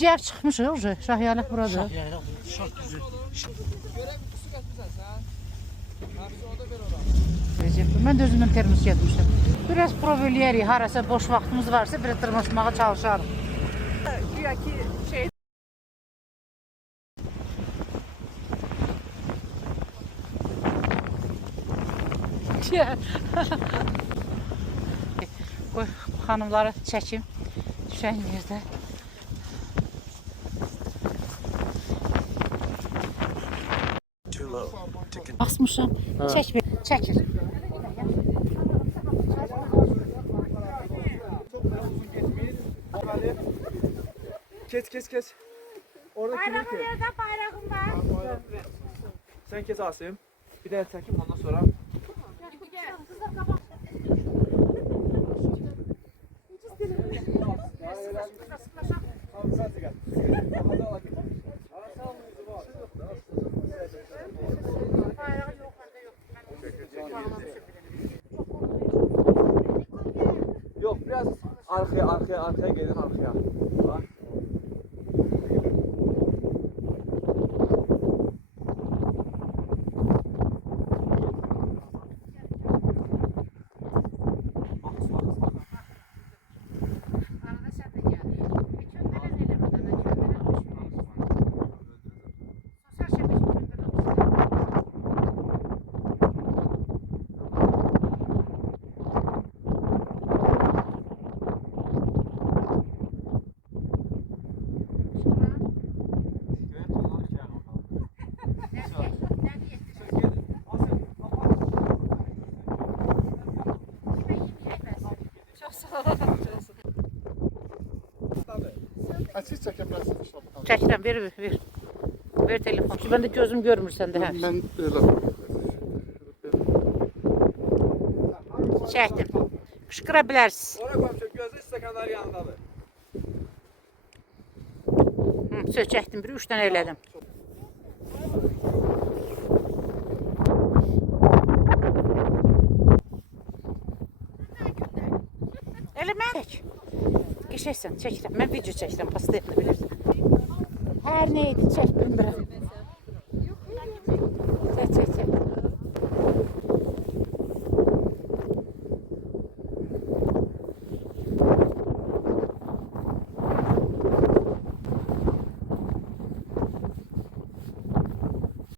Cəv çıxmışıq ucu. Şahyaylıq buradır. Şahyaylıq, şah düzü. Mən də özümdən termos getmişəm. Biraz prov eləyərik, harasa boş vaxtımız varsa biraz dırmaşmağa çalışarıq. Güya ki şey... Qoy xanımları çəkim düşən yerdə. Basmışam, çəkir. Kes. Orada kimin ki? Bayrağım var. Sen kes Asım. Bir tane çekim ondan sonra. Yok biraz arkaya gelin arkaya. Bak. Siz çekebilirsiniz işte. Çəkirəm, ver. Ver telefon. Mən də gözüm görmür səndə hər. Ben öyle. Çəkdim. Qışqıra bilərsiniz. Oraya koymuşum gözü stəkanları yanındadır. Söz çəkdim, 3 dənə elədim. Elə mən çək. Geçəksən, çəkirəm. Mən video çəkirəm, pastayını bilirsən. Hər nə idi, çək bilmirəm.